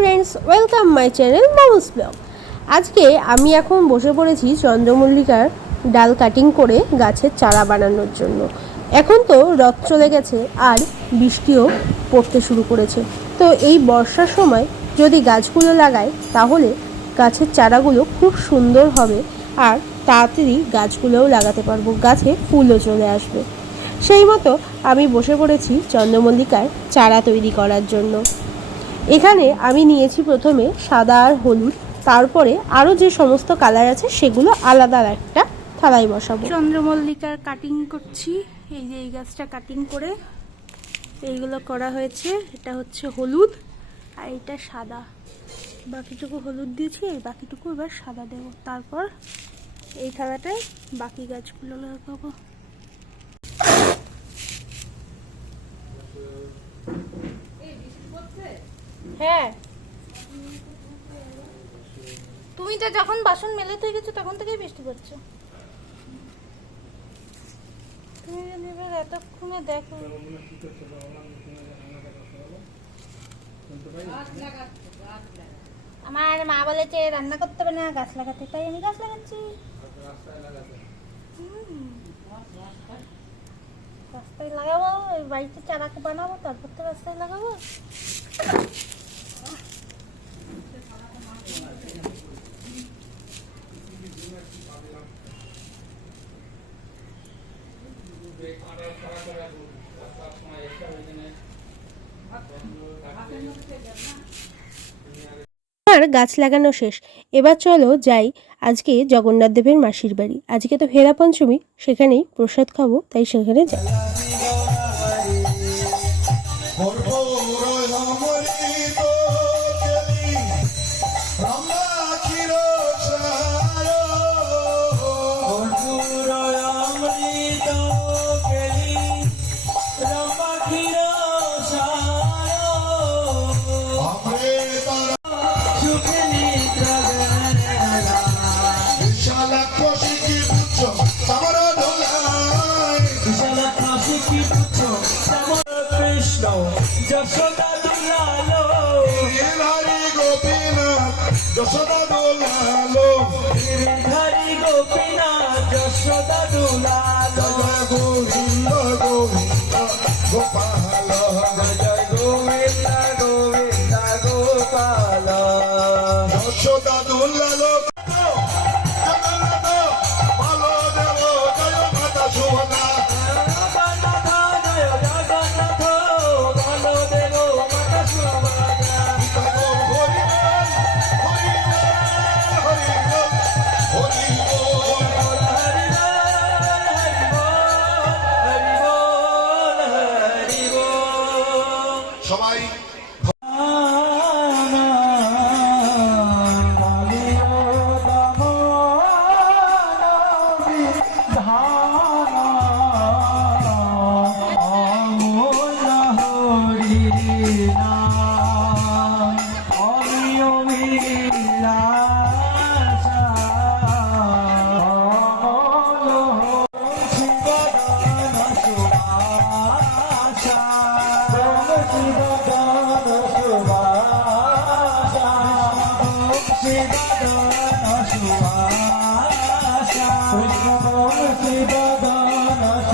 Friends welcome my channel Mamus blog আজকে আমি এখন বসে পড়েছি চন্দ্রমল্লিকার ডাল কাটিং করে গাছের চারা বানানোর জন্য। এখন তো রথ চলে গেছে আর বৃষ্টিও পড়তে শুরু করেছে। তো এই বর্ষার সময় যদি গাছগুলো লাগায় তাহলে গাছের চারাগুলো খুব সুন্দর হবে আর তাড়াতাড়ি গাছগুলোও লাগাতে পারব, গাছে ফুলও চলে আসবে। সেই মতো আমি বসে পড়েছি চন্দ্রমল্লিকার চারা তৈরি করার জন্য। এখানে আমি নিয়েছি প্রথমে সাদা আর হলুদ, তারপরে আরও যে সমস্ত কালার আছে সেগুলো আলাদা একটা থালায় বসাবো। চন্দ্রমল্লিকার কাটিং করছি, এই যে এই গাছটা কাটিং করে এইগুলো করা হয়েছে, এটা হচ্ছে হলুদ আর এটা সাদা। বাকিটুকু হলুদ দিয়েছি, এই বাকিটুকু এবার সাদা দেব। তারপর এই থালাটায় বাকি গাছগুলো লাগাবো। হ্যাঁ। তুমি তো যখন বাসন মেলে থেকে গেছো, তখন থেকেই বৃষ্টি পড়ছে। তুমি এবার এতক্ষণে দেখো। আমার মা বলেছে, রান্না করতে হবে না, গাছ লাগাতে। তাই আমি গাছ লাগাচ্ছি। রাস্তায় লাগাবো বাড়িতে চারা বানাবো, তারপর তো রাস্তায় লাগাবো। আর গাছ লাগানো শেষ। এবার চলো যাই আজকে জগন্নাথ দেবের মাসির বাড়ি। আজকে তো হেরা পঞ্চমী, সেখানেই প্রসাদ খাব, তাই সেখানে যাই। কৃষ্ণ যশোদা দুলালো। যশোদা দুলালো। হরি গোপীনাথ যশোদা দুলালো। গোবিন্দ গোবিন্দ গোপাল।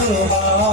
Hare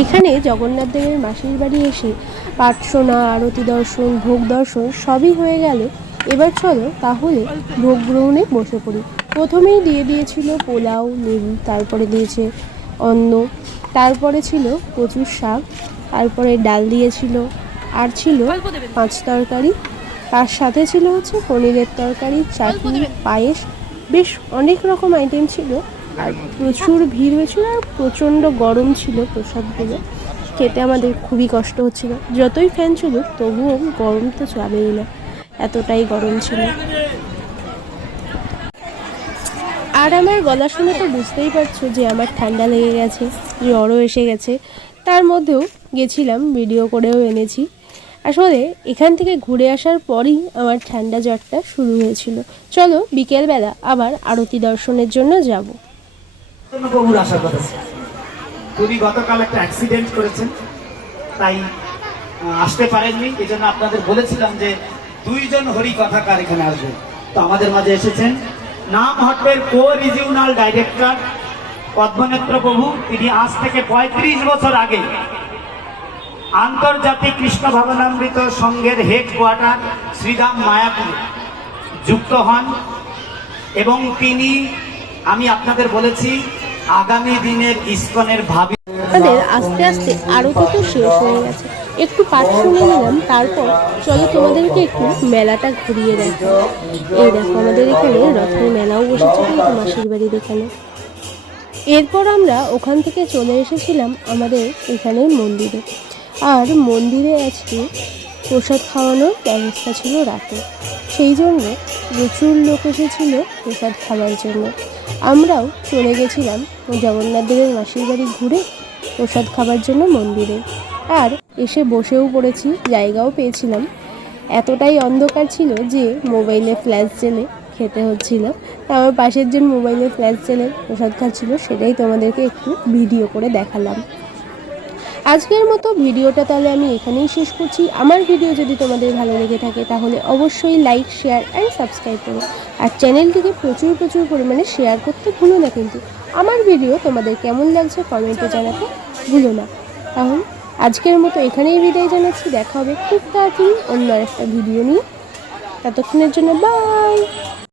এখানে জগন্নাথ দেবের মাসির বাড়ি এসে পাঠশোনা আরতি দর্শন, ভোগ দর্শন সবই হয়ে গেল। এবার চলো তাহলে ভোগ গ্রহণে বসে পড়ি। প্রথমেই দিয়ে দিয়েছিল পোলাও লেবু তারপরে দিয়েছে অন্ন। তারপরে ছিল প্রচুর শাক, তারপরে ডাল দিয়েছিল। আর ছিল পাঁচ তরকারি। তার সাথে ছিল হচ্ছে পনিরের তরকারি, চাটনি, পায়েস। বেশ অনেক রকম আইটেম ছিল। আর প্রচুর ভিড় হয়েছিল আর প্রচণ্ড গরম ছিল প্রসাদগুলো। খেতে আমাদের খুবই কষ্ট হচ্ছিল। যতই ফ্যান ছিল তবুও গরম তো যাবেই না। এতটাই গরম ছিল। আর আমার গলা শুনে তো বুঝতেই পারছ যে আমার ঠান্ডা লেগে গেছে, জ্বরও এসে গেছে। তার মধ্যেও গেছিলাম ভিডিও করেও এনেছি। আসলে এখান থেকে ঘুরে আসার পরই আমার ঠান্ডা জ্বরটা শুরু হয়েছিল। চলো বিকেলবেলা আবার আরতি দর্শনের জন্য যাব। গতকাল একটা অ্যাক্সিডেন্ট করেছেন, তাই আসতে পারেননি। এই জন্য আপনাদের বলেছিলাম যে, দুইজন হরি কথাকার এখানে তো আমাদের মাঝে এসেছেন নাম হটবের কো রিজিওনাল ডাইরেক্টর পদ্মনেত্র প্রভু। তিনি আজ থেকে পঁয়ত্রিশ বছর আগে আন্তর্জাতিক কৃষ্ণ ভাবনামৃত সংঘের হেড কোয়ার্টার শ্রীরাম মায়াপুর যুক্ত হন এবং তিনি, আমি আপনাদের বলেছি, আগামী দিনের ইস্কনের ভাবি আস্তে আস্তে আরতি তো শেষ হয়ে গেছে। একটু পাঠ শুনে নিলাম, তারপর চলো তোমাদেরকে একটু মেলাটা ঘুরিয়ে দেখো এই দেখো, আমাদের এখানে রথের মেলাও বসেছে কিন্তু মাসির বাড়ির এখানে। এরপর আমরা ওখান থেকে চলে এসেছিলাম আমাদের এখানে মন্দিরে। আর মন্দিরে আজকে প্রসাদ খাওয়ানোর ব্যবস্থা ছিল রাতে। সেই জন্য প্রচুর লোক এসেছিল প্রসাদ খাওয়ার জন্য। আমরাও চলে গেছিলাম জগন্নাথ দেবের মাসির বাড়ি ঘুরে প্রসাদ খাবার জন্য মন্দিরে। আর এসে বসেও পড়েছি, জায়গাও পেয়েছিলাম। এতটাই অন্ধকার ছিল যে মোবাইলে ফ্ল্যাশ জেলে খেতে হচ্ছিল। আমার পাশের জন মোবাইলে ফ্ল্যাশ জেলে প্রসাদ খাচ্ছিল সেটাই তোমাদেরকে একটু ভিডিও করে দেখালাম। আজকের মতো ভিডিওটা তাহলে আমি এখানেই শেষ করছি। আমার ভিডিও যদি তোমাদের ভালো লেগে থাকে, তাহলে অবশ্যই লাইক শেয়ার অ্যান্ড সাবস্ক্রাইব করো। আর চ্যানেলটিকে প্রচুর প্রচুর পরিমাণে শেয়ার করতে ভুলো না কিন্তু। আমার ভিডিও তোমাদের কেমন লাগছে কমেন্টে জানাতে ভুলো না। তাহলে আজকের মতো এখানেই বিদায় জানাচ্ছি। দেখা হবে খুব তাড়াতাড়ি অন্য একটা ভিডিও নিয়ে। ততক্ষণের জন্য বাই